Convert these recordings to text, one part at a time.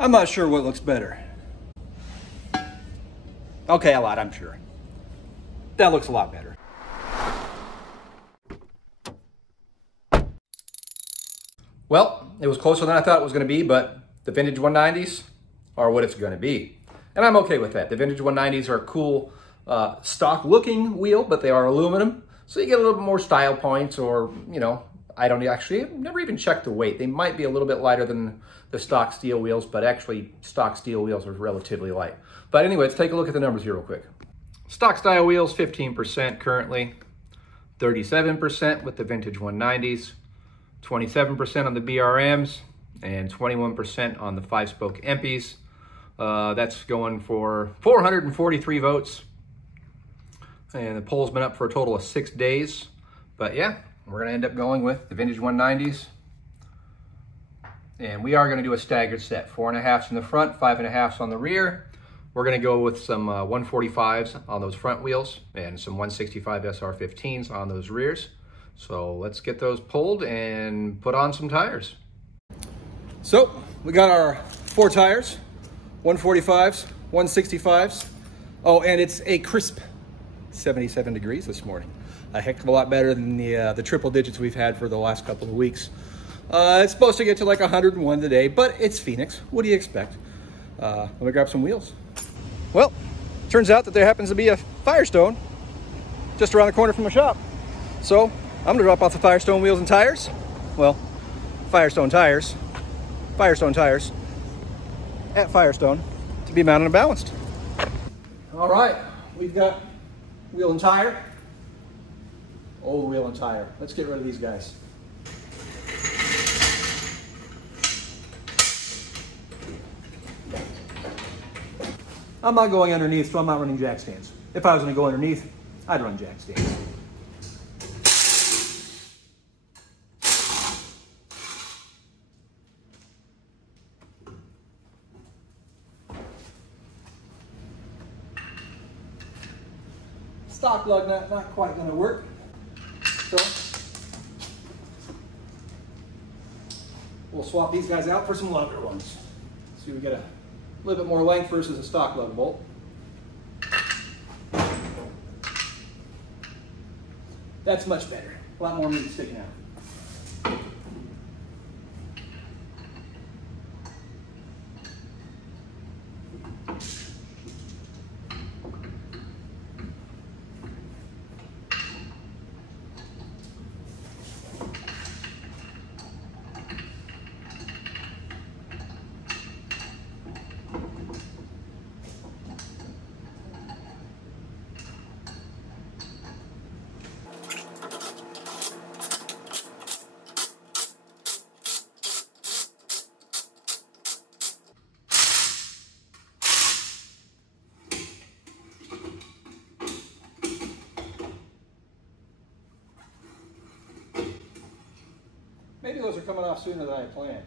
I'm not sure what looks better. Okay, a lot, I'm sure. That looks a lot better. Well, it was closer than I thought it was going to be, but the vintage 190s are what it's going to be. And I'm okay with that. The vintage 190s are a cool stock looking wheel, but they are aluminum. So you get a little bit more style points, or, you know, I've never even checked the weight. They might be a little bit lighter than the stock steel wheels, but actually stock steel wheels are relatively light. But anyway, let's take a look at the numbers here real quick. Stock style wheels, 15% currently, 37% with the vintage 190s, 27% on the BRMs, and 21% on the 5-spoke EMPIs. That's going for 443 votes. And the poll's been up for a total of 6 days. But yeah, we're gonna end up going with the vintage 190s. And we are gonna do a staggered set, 4.5s in the front, 5.5s on the rear. We're gonna go with some 145s on those front wheels and some 165 SR15s on those rears. So let's get those pulled and put on some tires. So we got our 4 tires, 145s, 165s. Oh, and it's a crisp 77 degrees this morning. A heck of a lot better than the triple digits we've had for the last couple of weeks. It's supposed to get to like 101 today, but it's Phoenix. What do you expect? Let me grab some wheels. Well, turns out that there happens to be a Firestone just around the corner from the shop. So I'm gonna drop off the Firestone wheels and tires. Well, Firestone tires at Firestone to be mounted and balanced. All right, we've got wheel and tire. Old wheel and tire. Let's get rid of these guys. I'm not going underneath, so I'm not running jack stands. If I was going to go underneath, I'd run jack stands. Stock lug nut not quite going to work. So we'll swap these guys out for some longer ones. So we get a little bit more length versus a stock lug bolt. That's much better. A lot more meat sticking out. Maybe those are coming off sooner than I planned.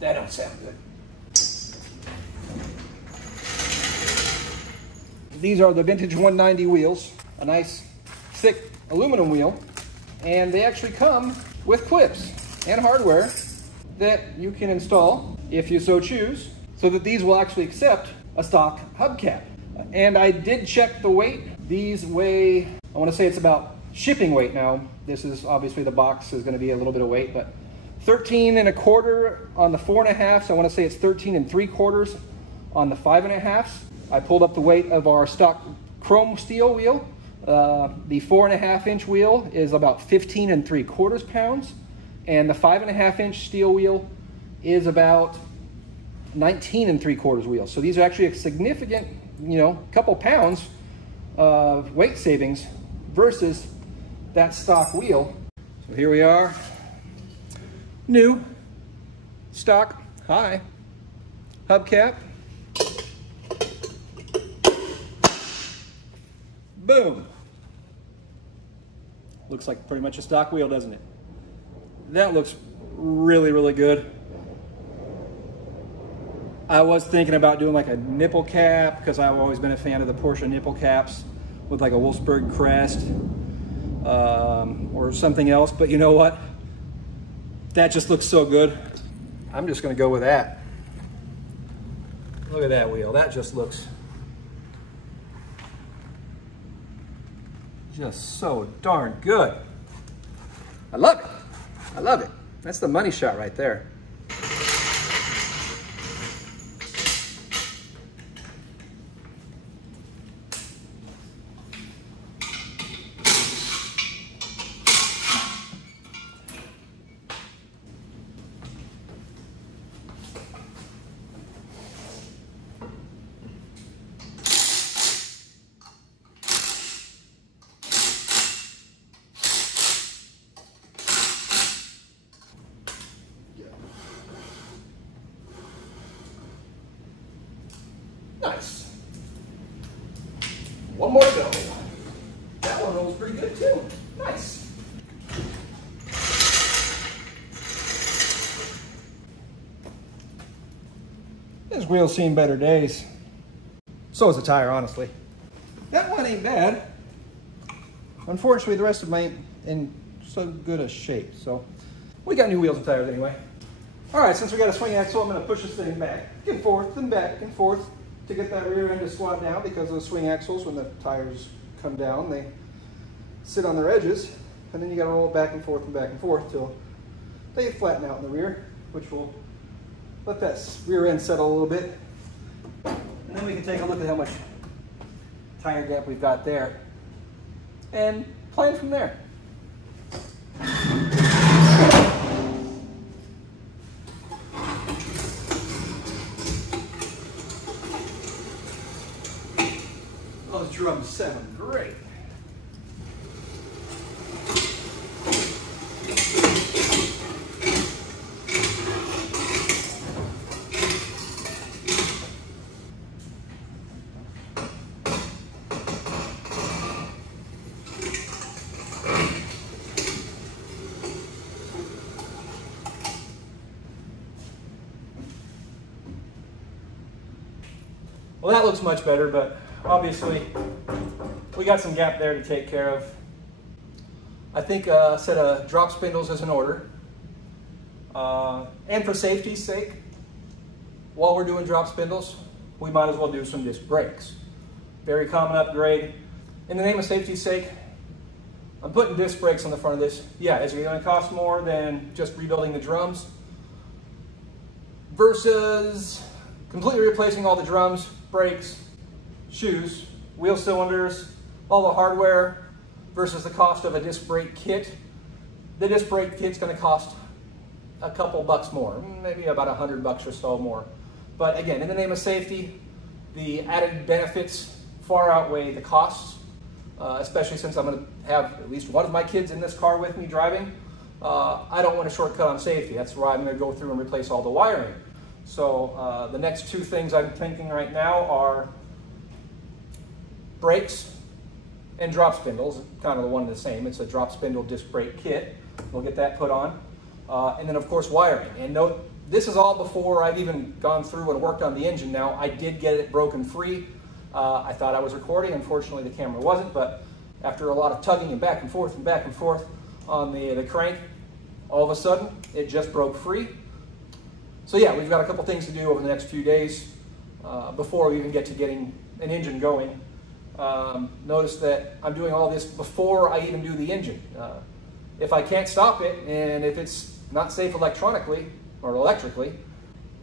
That don't sound good. These are the vintage 190 wheels, a nice thick aluminum wheel, and they actually come with clips and hardware that you can install if you so choose, so that these will actually accept a stock hubcap. And I did check the weight. These weigh, I want to say it's about shipping weight now. This is obviously the box is going to be a little bit of weight, but 13 1/4 on the 4.5s. I want to say it's 13 3/4 on the 5.5s. I pulled up the weight of our stock chrome steel wheel. The 4.5-inch wheel is about 15 3/4 pounds, and the 5.5-inch steel wheel is about 19 3/4 wheels. So these are actually a significant, you know, couple pounds of weight savings versus that stock wheel. So here we are, new stock high hubcap. Boom. Looks like pretty much a stock wheel, doesn't it? That looks really, really good. I was thinking about doing like a nipple cap because I've always been a fan of the Porsche nipple caps with like a Wolfsburg crest. or something else, but you know what? That just looks so good. I'm just gonna go with that. Look at that wheel. That just looks just so darn good. I love it. I love it. That's the money shot right there. Nice. One more to go. That one rolls pretty good too. Nice. This wheel's seen better days. So is the tire, honestly. That one ain't bad. Unfortunately, the rest of them ain't in so good a shape. So we got new wheels and tires anyway. All right, since we got a swing axle, I'm going to push this thing back and forth and back and forth to get that rear end to squat down, because those swing axles, when the tires come down, they sit on their edges, and then you got to roll it back and forth till they flatten out in the rear, which will let that rear end settle a little bit. And then we can take a look at how much tire gap we've got there and plan from there. Those drums sound great. Well, that looks much better, but obviously we got some gap there to take care of. I think a set of drop spindles is in order. And for safety's sake, while we're doing drop spindles, we might as well do some disc brakes. Very common upgrade. In the name of safety's sake, I'm putting disc brakes on the front of this. Yeah, is it going to cost more than just rebuilding the drums? Versus completely replacing all the drums, brakes, shoes, wheel cylinders, all the hardware, versus the cost of a disc brake kit. The disc brake kit's going to cost a couple bucks more, maybe about $100 or so more. But again, in the name of safety, the added benefits far outweigh the costs, especially since I'm going to have at least one of my kids in this car with me driving. I don't want to shortcut on safety. That's why I'm going to go through and replace all the wiring. So the next two things I'm thinking right now are brakes and drop spindles, kind of the one and the same. It's a drop spindle disc brake kit. We'll get that put on. And then of course wiring. And note, this is all before I've even gone through and worked on the engine. Now, I did get it broken free. I thought I was recording. Unfortunately, the camera wasn't, but after a lot of tugging and back and forth on the crank, all of a sudden, it just broke free. So yeah, we've got a couple things to do over the next few days before we even get to getting an engine going. Notice that I'm doing all this before I even do the engine. If I can't stop it, and if it's not safe electronically or electrically,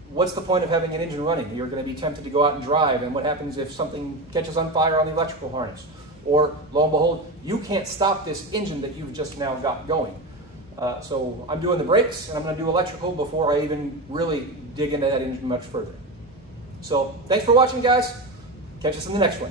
what's the point of having an engine running? You're going to be tempted to go out and drive, and what happens if something catches on fire on the electrical harness? Or lo and behold, you can't stop this engine that you've just now got going. So I'm doing the brakes, and I'm going to do electrical before I even really dig into that engine much further. So thanks for watching, guys. Catch us in the next one.